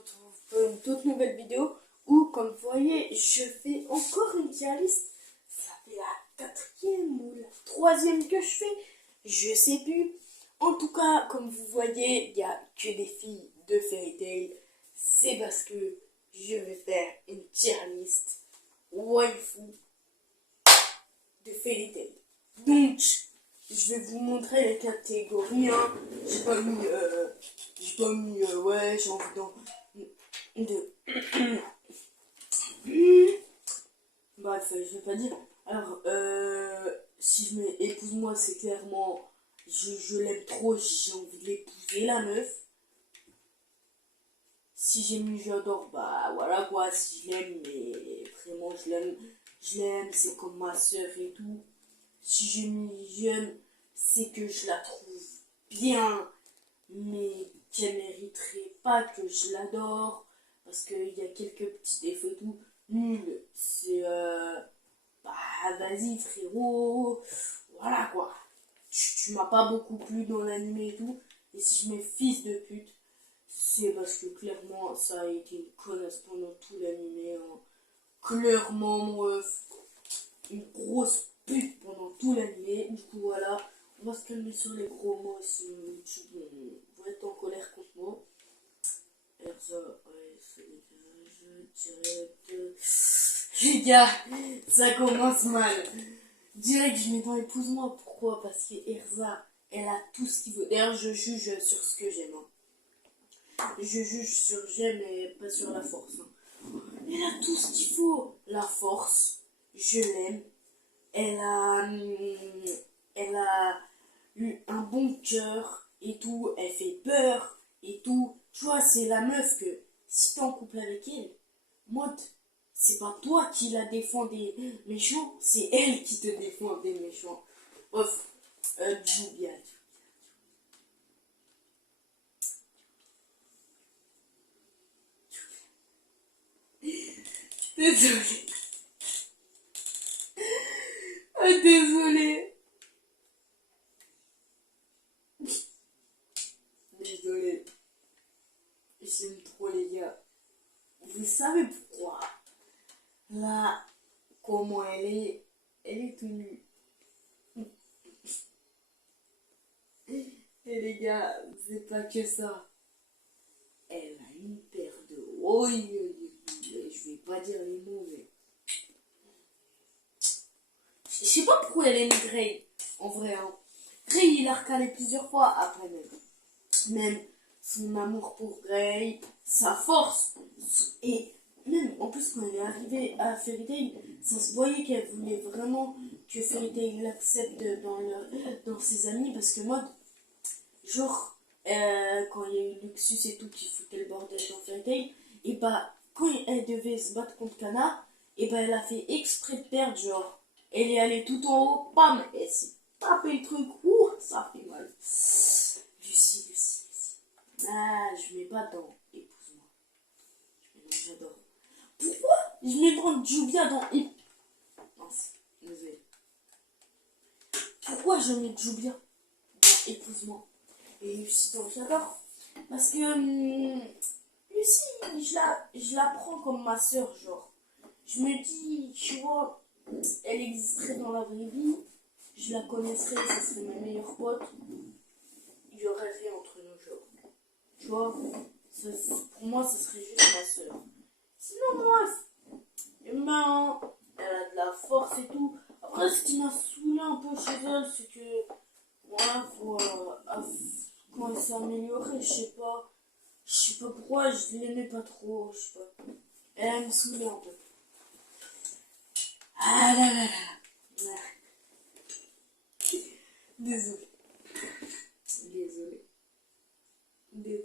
retrouve pour une toute nouvelle vidéo où, comme vous voyez, je fais encore une tier list. Ça fait la 4e ou la 3e que je fais, je sais plus. En tout cas, comme vous voyez, il n'y a que des filles de Fairy Tail. C'est parce que je vais faire une tier list waifu de Fairy Tail. Donc, je vais vous montrer les catégories. Hein. J'ai pas mis, ouais, j'ai envie de... Bref, je vais pas dire. Alors, si je mets épouse-moi, c'est clairement, je l'aime trop, j'ai envie de l'épouser, la meuf. Si j'ai mis j'adore, bah voilà quoi, si je l'aime, mais vraiment je l'aime, c'est comme ma soeur et tout. Si j'ai mis j'aime, c'est que je la trouve bien, mais qu'elle mériterait pas que je l'adore, parce qu'il y a quelques petits défauts et tout. Nul, c'est bah vas-y frérot, voilà quoi. Tu m'as pas beaucoup plu dans l'anime et tout, et si je mets fils de pute, c'est parce que clairement ça a été une connasse pendant tout l'anime. Hein. Clairement, mon une grosse pute pendant tout l'anime. Du coup, voilà, on va se calmer sur les gros mots, sinon YouTube va être en colère contre moi. Erza, ouais, c'est direct. Les gars, ça commence mal. Direct, je mets dans épouse-moi. Pourquoi? Parce que Erza, elle a tout ce qu'il veut. D'ailleurs, je juge sur ce que j'aime. Hein. Je juge sur j'aime et pas sur la force. Hein. Elle a tout ce qu'il faut. La force, je l'aime. Elle a eu un bon cœur et tout. Elle fait peur et tout. Tu vois, c'est la meuf que si t'es en couple avec elle, mode, c'est pas toi qui la défend des méchants, c'est elle qui te défend des méchants. Bref, Jubia. Désolé. Désolé. Désolé. J'aime trop les gars. Vous savez pourquoi? Là, comment elle est tout nue. Et les gars, c'est pas que ça. Elle a une paire de... Oui, je vais pas dire les mots, mais... Je sais pas pourquoi elle aime Grey, en vrai. Hein. Grey, il a recalé plusieurs fois après même son amour pour Grey, sa force. Et même, en plus, quand elle est arrivée à Fairy Tail, ça se voyait qu'elle voulait vraiment que Fairy Tail l'accepte dans ses amis. Parce que moi, genre, quand il y a eu Luxus et tout qui foutait le bordel dans Fairy Tail, et bah, quand elle devait se battre contre Kana, et bah, elle a fait exprès de perdre, genre. Elle est allée tout en haut, bam, et s'est tapé le truc, ouh, ça fait mal. Lucie. Ah, je mets pas dans épouse-moi. Je mets dans j'adore. Pourquoi je mets dans Jubia dans non, désolé. Pourquoi je mets Jubia dans épouse-moi et Lucie dans j'adore? Parce que Lucie, je la prends comme ma soeur, genre. Je me dis, tu vois, elle existerait dans la vraie vie, je la connaîtrais, ça serait ma meilleure pote, il y aurait rien entre nous, genre. Tu vois, pour moi, ça serait juste ma soeur. Sinon, moi, elle a de la force et tout. Après, ce qui m'a saoulé un peu chez elle, c'est que, voilà, quand elle s'est améliorée, je sais pas pourquoi, je l'aimais pas trop, je sais pas. Elle me saoulait un peu. Ah là là là. Désolé. Les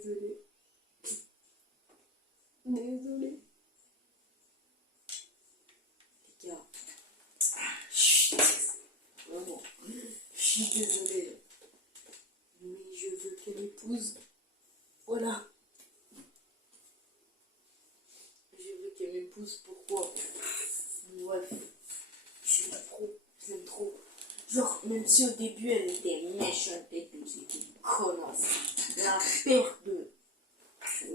gars. Vraiment. Je suis désolée. Mais je veux qu'elle m'épouse. Voilà. Je veux qu'elle m'épouse. Pourquoi? Bref. Je l'aime trop. Genre, même si au début elle était méchante et tout, c'était une connasse. La paire de...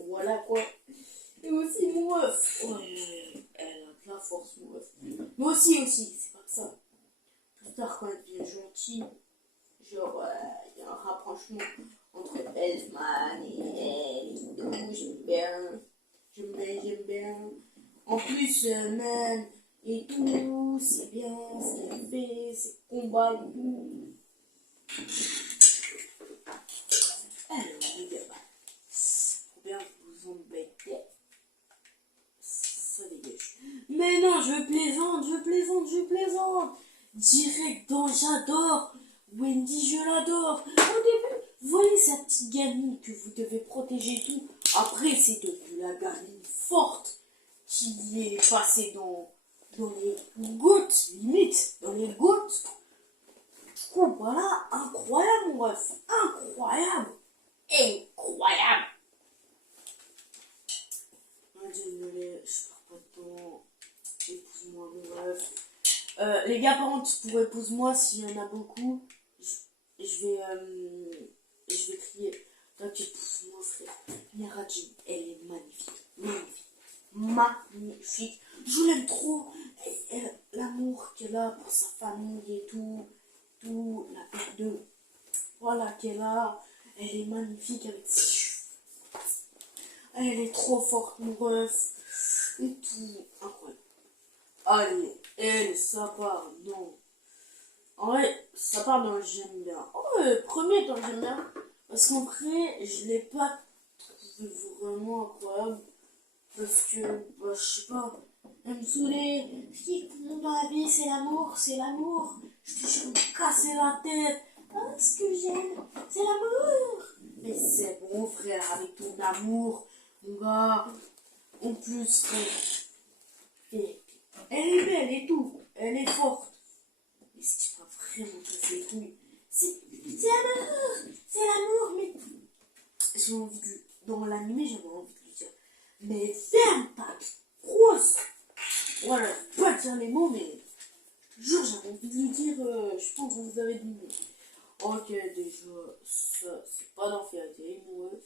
Voilà quoi. mon ref. Ouais, elle a de la force, mon ref. Moi aussi, c'est pas que ça. Plus tard, quand elle devient gentille, genre, il y a un rapprochement entre Elfman et elle et tout. J'aime bien. J'aime bien. En plus, man, et tout, c'est bien ce qu'elle fait, ses combats et tout. Alors, les gars, faut bien vous embêter. Ça dégage. Mais non, je plaisante. Direct dans j'adore. Wendy, je l'adore. Au début, vous voyez sa petite gamine que vous devez protéger et tout. Après, c'est devenu la gamine forte qui est passée dans les gouttes, limite, dans les gouttes. Du coup, voilà, incroyable, mon ref. Incroyable. Incroyable. Désolé, je perds pas de temps. Épouse-moi, mon ref. Les gars, par contre, pour épouse-moi, s'il y en a beaucoup, je vais crier. Donc, épouse-moi, frère. Miradji, elle est magnifique. Magnifique. Magnifique. Je l'aime trop. L'amour qu'elle a pour sa famille et tout. La paire de. Voilà, qu'elle a. Elle est magnifique avec ses cheveux. Elle est trop forte, mon ref. Et tout. Incroyable. Allez, elle, ça part, non. En vrai, ça part dans le j'aime bien. Oh, premier dans le j'aime bien. Parce qu'en vrai, je l'ai pas trouvé vraiment incroyable. Parce que, bah, je sais pas, elle me saoulait. Ce qui compte dans la vie, c'est l'amour, c'est l'amour. Je te jure, me casser la tête. Ah, ce que j'aime, c'est l'amour. Mais c'est bon, frère, avec ton amour, mon gars. En plus, frère. Et elle est belle et tout. Elle est forte. Mais ce qui m'a vraiment cassé les couilles, c'est l'amour. C'est l'amour, mais j'ai envie de... Dans l'animé, j'avais envie de lui dire, mais ferme ta grosse. Voilà, pas dire les mots, mais genre j'avais envie de lui dire, je pense que vous avez dit. Ok, déjà, ça, c'est pas dans Fairy Tail, ouais.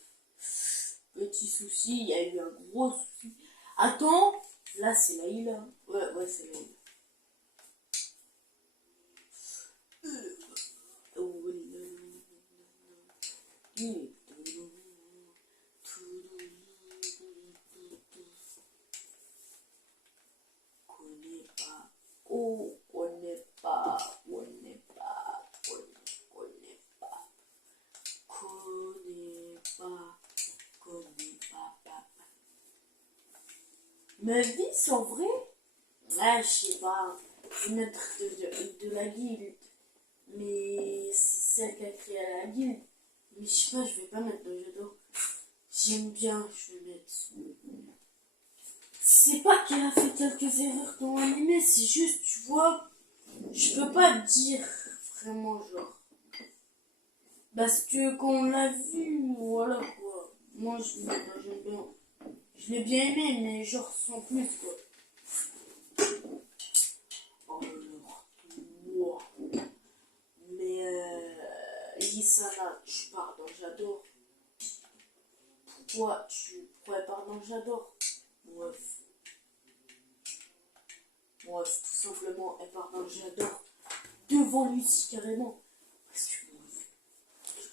Petit souci, il y a eu un gros souci. Attends, là c'est Layla. Ouais, c'est Layla. Ma vie, en vrai, je sais pas, c'est maître de la guilde, mais c'est celle qui a créé la guilde. Mais je sais pas, je vais pas mettre dans j'adore. J'aime bien, je vais mettre. C'est pas qu'elle a fait quelques erreurs dans l'animé, c'est juste, tu vois, je peux pas dire vraiment genre. Parce que quand on l'a vu, voilà quoi. Moi, j'aime bien. Je l'ai bien aimé, mais genre sans plus quoi. Alors, toi. Mais Lisana, tu pars dans j'adore. Pourquoi elle part dans j'adore? Bref, tout simplement, elle part dans j'adore. Devant Lucie carrément. Parce que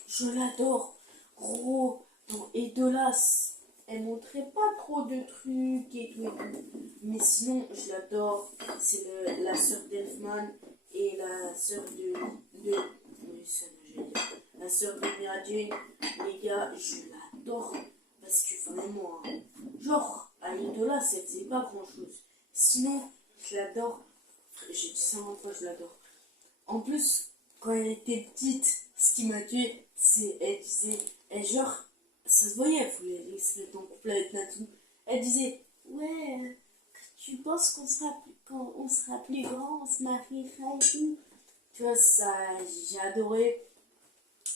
je l'adore. Gros, dans Edolas, elle montrait pas trop de trucs et tout. Mais sinon, je l'adore. C'est la sœur d'Elfman et la sœur oui, ça, la sœur de Miradine. Les gars, je l'adore. Parce que vraiment, hein, genre, à Edolas, elle faisait pas grand chose. Sinon, je l'adore. J'ai dit ça en fois, je l'adore. En plus, quand elle était petite, ce qui m'a tué, c'est elle disait, genre, ça se voyait, elle voulait laisser ton couple avec Natsu. Elle disait, ouais, tu penses quand on sera plus grand, on se mariera et tout. Tu vois, ça, j'ai adoré.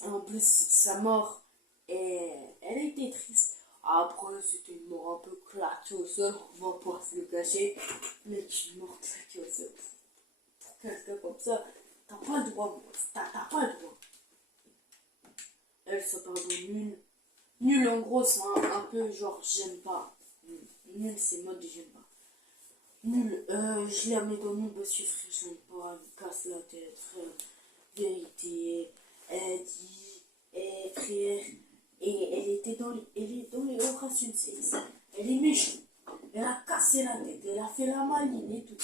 En plus, sa mort, elle était triste. Après, c'était une mort un peu claquée au sol, on va pas se le cacher. Mais une mort claquée au sol. Pour quelqu'un comme ça, t'as pas le droit, moi. T'as pas le droit. Elle, ça pardonne nul. Nul, en gros, c'est un peu genre, j'aime pas. Nul, c'est mode, j'aime pas. Nul, je la mets dans mon monsieur frère, je l'aime pas, elle me casse la tête, frère. Vérité, elle dit, frère, et elle est dans les opérations de sexe. Elle est méchante. Elle a cassé la tête, elle a fait la maline et tout.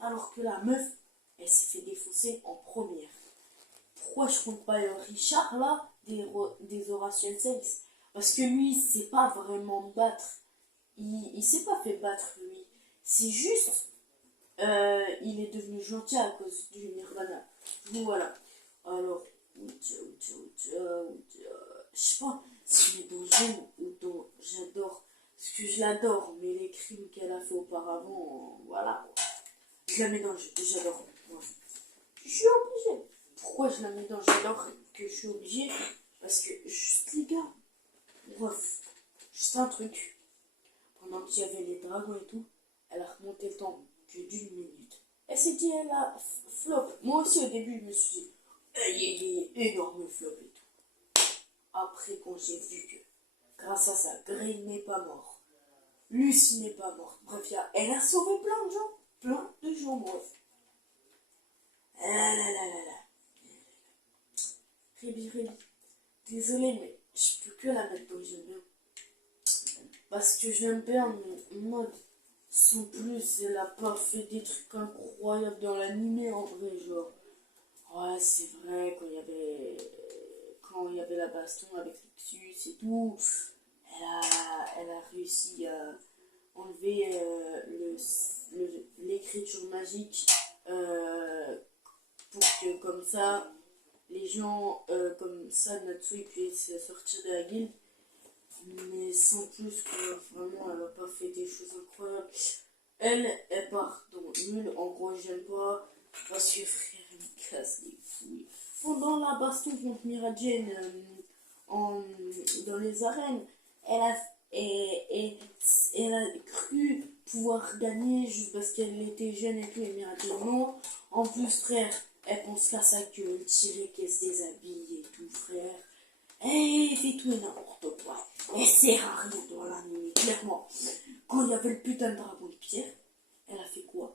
Alors que la meuf, elle s'est fait défoncer en première. Pourquoi je compte pas le Richard là, des orations de sexe? Parce que lui, il sait pas vraiment battre. Il s'est pas fait battre lui. C'est juste, il est devenu gentil à cause du Nirvana. Donc voilà. Alors, je sais pas si je dans j'aime ou dans j'adore. Parce que je l'adore, mais les crimes qu'elle a fait auparavant, voilà. Je la mets dans j'adore. Ouais. Je suis obligée. Pourquoi je la mets dans j'adore que je suis obligée? Parce que, juste les gars, bref, juste un truc. Pendant qu'il y avait les dragons et tout, elle a remonté le temps que d'une minute. Elle s'est dit, elle a flop. Moi aussi, au début, je me suis dit, il est énorme flop et tout. Après, quand j'ai vu que, grâce à ça, Grey n'est pas mort, Lucy n'est pas morte, bref, elle a sauvé plein de gens, bref. Ah là là là là. Rébi, désolé, mais je peux que la mettre dans le j'aime bien. Parce que j'aime bien, mais en mode, sans plus, elle a pas fait des trucs incroyables dans l'animé en vrai, genre. Ouais, c'est vrai, quand il y avait la baston avec Lexus et tout, elle a réussi à enlever l'écriture magique pour que comme ça, les gens comme ça, Natsui puissent sortir de la guilde. Mais sans plus que vraiment elle a pas fait des choses incroyables. Elle part dans nul, en gros j'aime pas parce que frère elle me casse les couilles. Pendant la baston contre Mira Jane dans les arènes, elle a, elle a cru pouvoir gagner juste parce qu'elle était jeune et tout, et Mira Jane non. En plus frère, elle pense qu'à sa gueule, tirer qu'elle se déshabille et tout frère. Elle fait tout et n'importe quoi. Elle sert à rien dans l'anime, clairement. Quand il y avait le putain de dragon de pierre, elle a fait quoi?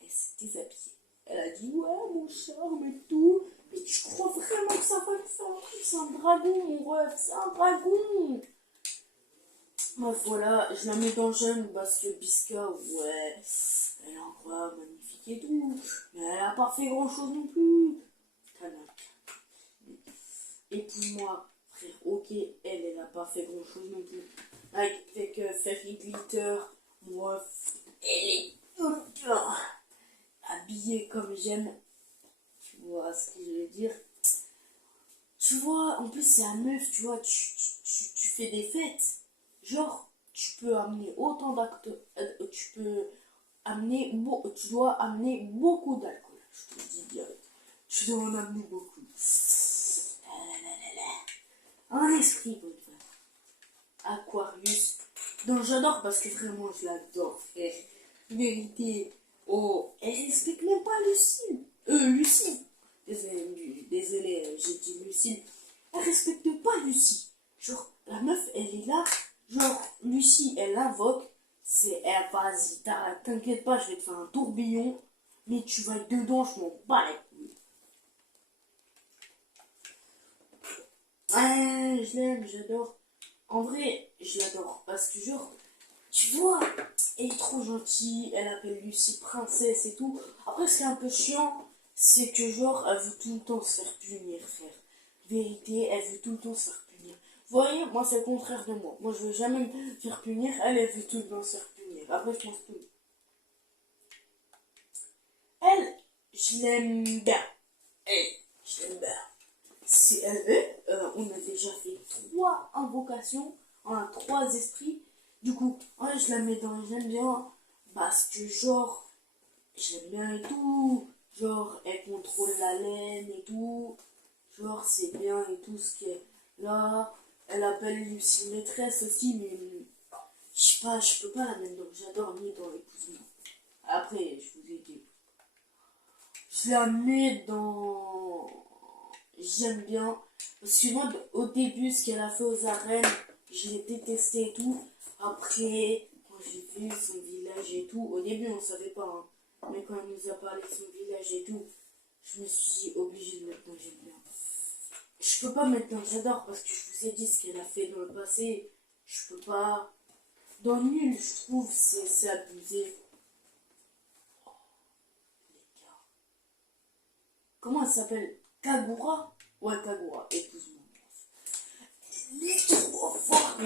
Elle s'est déshabillée. Elle a dit, ouais, mon charme et tout. Mais tu crois vraiment que ça va le faire? C'est un dragon, mon ref, c'est un dragon. Bref, voilà, je la mets dans jeune parce que Bisca, ouais, elle est incroyable, magnifique et tout. Mais elle a pas fait grand chose non plus. Canac. Et pour moi, frère, ok, elle a pas fait grand chose non plus. Avec Fairy Glitter, moi, elle est habillée comme j'aime. Tu vois ce que je veux dire? Tu vois, en plus, c'est un meuf, tu vois, tu fais des fêtes. Genre, tu peux amener autant d'acteurs. Tu dois amener beaucoup d'alcool. Je te le dis direct. Tu dois en amener beaucoup. Un esprit, bonne femme. Aquarius. Donc j'adore parce que vraiment je l'adore, frère. Vérité. Oh, elle respecte même pas Lucille. Lucie. Désolé, j'ai dit Lucille. Elle respecte pas Lucie. Genre, la meuf, elle est là. Genre, Lucie, elle invoque. Vas-y, t'inquiète pas, je vais te faire un tourbillon. Mais tu vas être dedans, je m'en bats les couilles. Ouais, je l'aime, j'adore. En vrai, je l'adore parce que genre, tu vois, elle est trop gentille, elle appelle Lucie princesse et tout. Après, ce qui est un peu chiant, c'est que genre, elle veut tout le temps se faire punir, frère. Vérité, elle veut tout le temps se faire punir. Vous voyez, moi c'est le contraire de moi. Moi je veux jamais me faire punir, elle veut tout le temps se faire punir. Après, je pense que elle, je l'aime bien. Elle, je l'aime bien. C'est on a déjà fait 3 invocations, on a 3 esprits. Du coup, ouais, je la mets dans j'aime bien parce que genre, j'aime bien et tout. Genre, elle contrôle la laine et tout. Genre, c'est bien et tout ce qui est là. Elle appelle Lucie maîtresse aussi, mais je sais pas, je peux pas la mettre donc j'adore ni dans l'épousement. Après, je vous ai dit. Je la mets dans j'aime bien. Parce que moi, au début, ce qu'elle a fait aux arènes, je l'ai détesté et tout. Après, j'ai vu son village et tout, au début on savait pas, hein, mais quand il nous a parlé de son village et tout, je me suis obligée de mettre dans j'aime bien. Je peux pas mettre dans j'adore parce que je vous ai dit ce qu'elle a fait dans le passé. Je peux pas. Dans nul, je trouve, c'est abusé. Oh, les gars. Comment elle s'appelle? Kagura? Ouais, Kagura, épouse-moi. Elle est trop forte,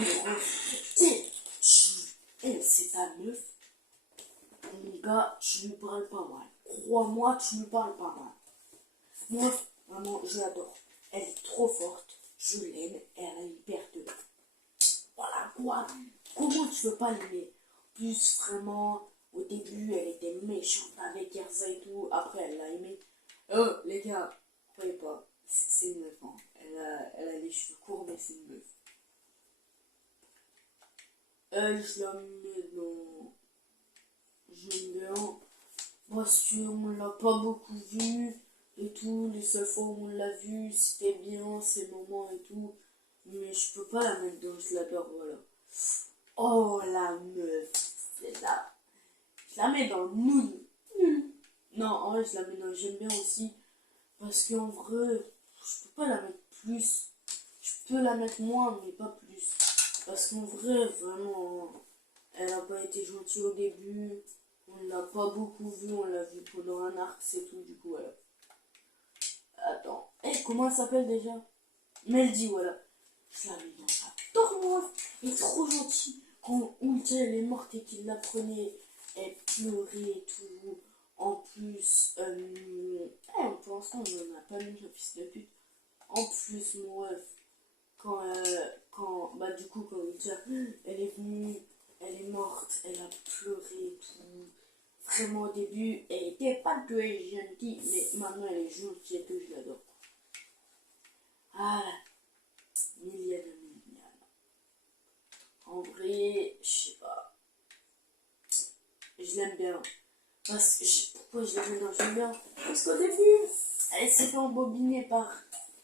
c'est ta meuf. Mon gars, tu lui parles pas mal. Crois-moi, tu lui parles pas mal. Moi, vraiment, je l'adore. Elle est trop forte. Je l'aime. Elle a une paire de... Voilà quoi. Comment tu veux pas l'aimer? Plus vraiment, au début, elle était méchante avec Erza et tout. Après, elle l'a aimé. Oh, les gars, croyez pas. C'est une meuf. Hein. Elle a les cheveux courts, mais c'est une meuf. Je la mets dans... J'aime bien. Parce qu'on l'a pas beaucoup vu et tout. Les seules fois où on l'a vu, c'était bien, ces moments et tout. Mais je peux pas la mettre dans je l'adore, voilà. Oh la meuf, c'est là. Je la mets dans le nul. Non, en vrai, je la mets dans j'aime bien aussi. Parce qu'en vrai, je peux pas la mettre plus. Je peux la mettre moins, mais pas plus. Parce qu'en vrai, vraiment, elle a pas été gentille au début. On l'a pas beaucoup vu, on l'a vu pendant un arc, c'est tout, du coup, voilà. Attends, comment elle s'appelle déjà? Meldy, voilà. Je la mets dans sa tournoi. Elle est trop gentille. Quand Ulta elle est morte et qu'il la prenait, elle pleurait et tout. En plus, pour l'instant, on n'a pas mis le fils de pute. En plus, mon ref, bah du coup, quand Ulta, elle est venue, elle est morte, elle a pleuré et tout. Vraiment, au début, elle était pas très gentille, mais maintenant, elle est gentille et tout, je l'adore. Ah là, milliard de milliards. En vrai, je sais pas. Je l'aime bien. Pourquoi je l'aime bien? J'aime bien. Parce qu'au début, elle s'est fait embobiner par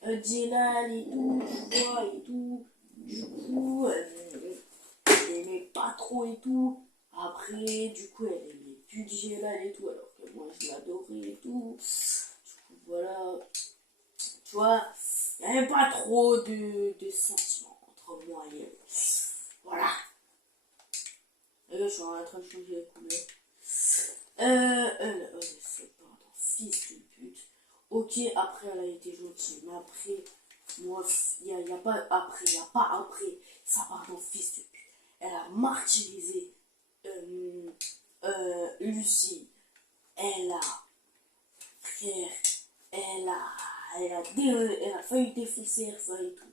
Jelal et tout, tu vois, et tout. Du coup, elle aimait pas trop et tout. Après, du coup, elle aimait plus Jelal et tout, alors que moi, je l'adorais et tout. Du coup, voilà. Tu vois, il n'y avait pas trop de sentiments entre moi et elle. Voilà. Et là, je suis en train de changer les couleurs. Pardon, fils de pute. Ok, après, elle a été gentille, mais après, moi, il n'y a pas après, il n'y a pas après. Ça, pardon, fils de pute. Elle a martyrisé Lucie. Elle a, frère, elle a failli défoncer Erza et tout.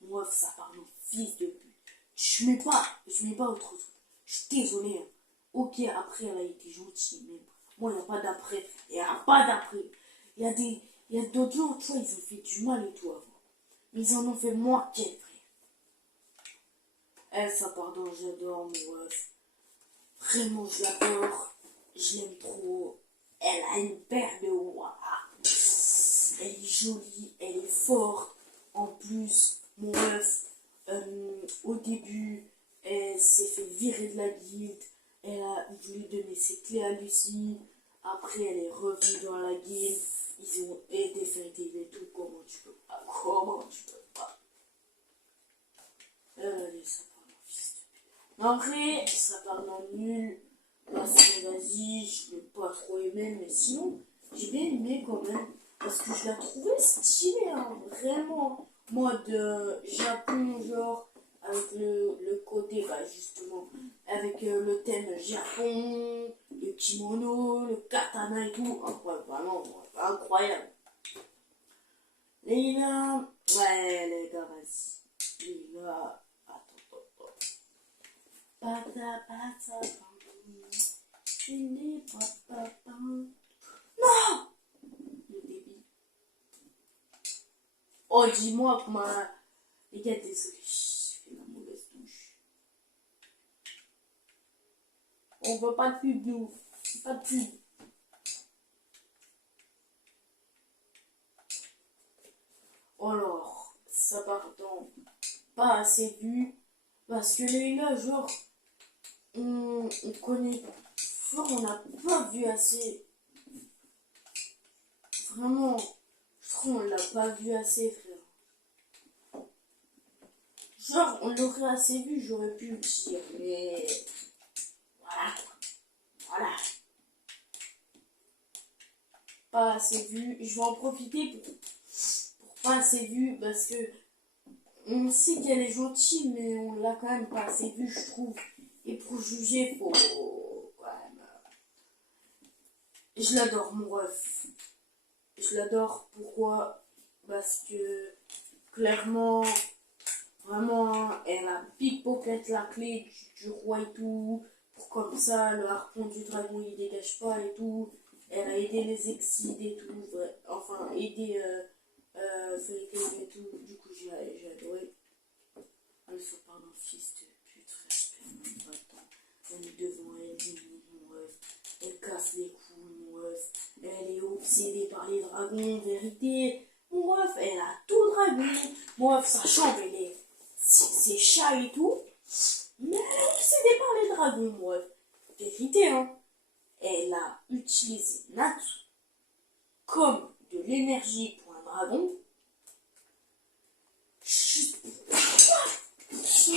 Moi, ça, pardon, fils de pute. Je mets pas autre chose. Je suis désolée. Hein. Ok, après, elle a été gentille, mais moi, il n'y a pas d'après. Il n'y a pas d'après. Il y a d'autres gens, tu vois, ils ont fait du mal et tout avant. Mais ils en ont fait moins qu'elle, frère. Elle, ça, pardon, j'adore, mon ref. Vraiment, je l'adore. Je l'aime trop. Elle a une paire de waouh. Elle est jolie, elle est forte. En plus, mon ref, au début, elle s'est fait virer de la guilde. Elle a voulu donner ses clés à Lucie. Après, elle est revenue dans la guilde. Ils ont été fêtés et tout. Comment tu peux pas? Comment tu peux pas? Ça parle en fils de pute. Mais après, ça parle en nul. Parce que vas-y, je l'ai pas trop aimé. Mais sinon, j'ai bien aimé quand même. Parce que je la trouvais stylée, hein, vraiment. Mode Japon, genre, avec le côté, bah justement, avec le thème Japon, le kimono, le katana et tout. Incroyable, vraiment, incroyable. Leila, ouais, les gars, vas-y. Leila, attends. Pata, pata, tu n'es pas papa. Non! Le débit. Oh, dis-moi comment. Les gars, désolé, je fais la mauvaise touche. On veut pas de pub, nous. Pas de pub. Alors, ça pardon, pas assez vu. Parce que les gars, genre, on on connaît. Genre, on n'a pas vu assez. Vraiment, je trouve on l'a pas vu assez, frère. Genre, on l'aurait assez vu, j'aurais pu le dire, mais voilà, voilà. Pas assez vu. Je vais en profiter pour pas assez vu parce que on sait qu'elle est gentille, mais on l'a quand même pas assez vu, je trouve. Et pour juger, faut quand même. Je l'adore, mon ref. Je l'adore. Pourquoi? Parce que clairement, vraiment, elle a pickpocket la clé du roi et tout. Pour comme ça, le harpon du dragon il dégage pas et tout. Elle a aidé les Exides et tout. Enfin, aidé Fairy Tail et tout. Du coup, j'ai adoré. Elle se parle d'un fils de pute, respect, même pas le temps. Elle est devant elle, limite, mon ref. Elle casse les couilles, mon ref. Elle est obsédée par les dragons, vérité. Mon ref, elle a tout dragon. Mon ref, sa chambre, elle est. C'est chat et tout. Mais elle est obsédée par les dragons, mon ref. Vérité, hein. Elle a utilisé Natsu comme de l'énergie pour un dragon. Son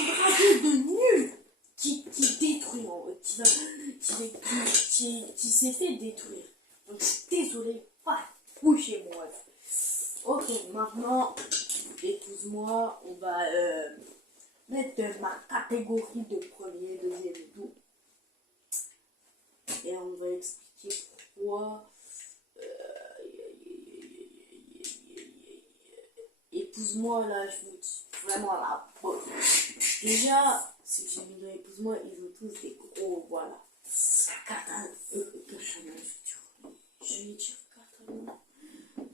dragon de nul qui détruit, qui s'est fait détruire. Donc je suis désolée, pas coucher moi. Ok, maintenant, épouse-moi, on va mettre ma catégorie de premier, deuxième et tout. Et on va expliquer pourquoi. Épouse-moi, là, je vous dis vraiment la bonne. Déjà, ceux que j'ai mis dans Épouse-moi, ils ont tous des gros, voilà. Katana, je vais dire Katana.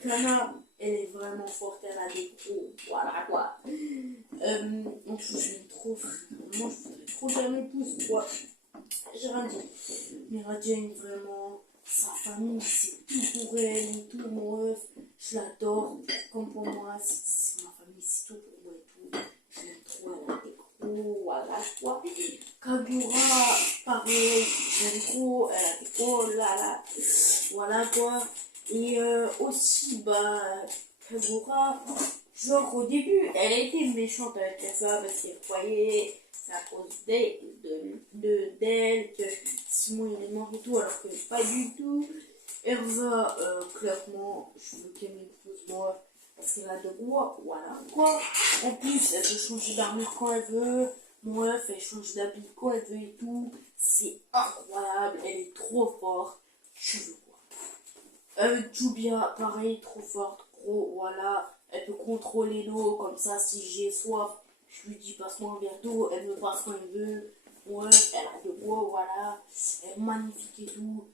Katana, elle est vraiment forte, elle a des gros, voilà quoi. Donc j'aime trop, vraiment, je voudrais trop bien m'épouse, quoi. J'ai rien dit. Mira Jane, vraiment, sa famille, c'est tout pour elle et tout, mon ref. Je l'adore, comme pour moi, c'est ma famille, c'est tout pour moi et tout. Je l'aime trop, elle a des gros, voilà quoi. Kagura, pareil, j'aime trop, elle a des gros, là, voilà quoi. Et aussi, bah, Kagura, genre au début, elle a été méchante avec ça parce qu'elle croyait. C'est à cause d'elle que Simon il est mort et tout, alors que pas du tout. Erza, clairement, je veux qu'elle m'épouse moi, parce qu'elle a de moi, voilà quoi. En plus, elle peut changer d'armure quand elle veut, mon œuf, elle change d'habit quand elle veut et tout. C'est incroyable, elle est trop forte. Je veux quoi. Jubia, pareil, trop forte, gros, voilà. Elle peut contrôler l'eau, comme ça, si j'ai soif. Je lui dis passe-moi un verre d'eau, elle me passe quand elle veut. Ouais, elle a de bois, voilà. Elle est magnifique et tout.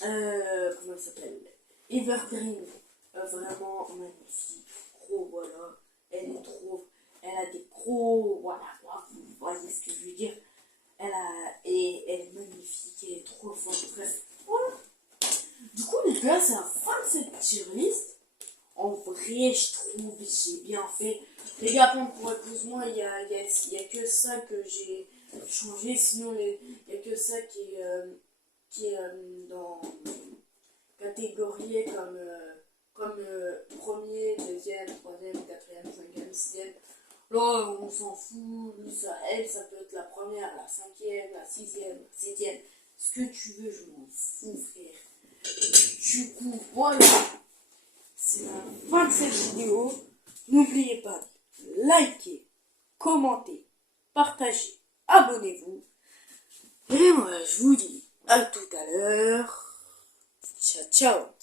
Comment elle s'appelle? Evergreen. Vraiment magnifique. Gros, voilà. Elle est trop. Elle a des gros. Voilà, quoi. Vous voyez ce que je veux dire. Elle est magnifique. Elle est trop forte. Bref, voilà. Du coup, les gars, c'est la fin de cette tier list. En vrai, je trouve que j'ai bien fait. Les gars, pour épouse-moi, il y a que ça que j'ai changé. Sinon, il y a que ça qui est dans catégorie comme premier, deuxième, troisième, quatrième, cinquième, sixième. Là, on s'en fout. Elle, ça peut être la première, la cinquième, la sixième, la septième. Ce que tu veux, je m'en fous, frère. Du coup, voilà. C'est la fin de cette vidéo. N'oubliez pas de liker, commenter, partager, abonnez-vous. Et moi, je vous dis à tout à l'heure. Ciao, ciao.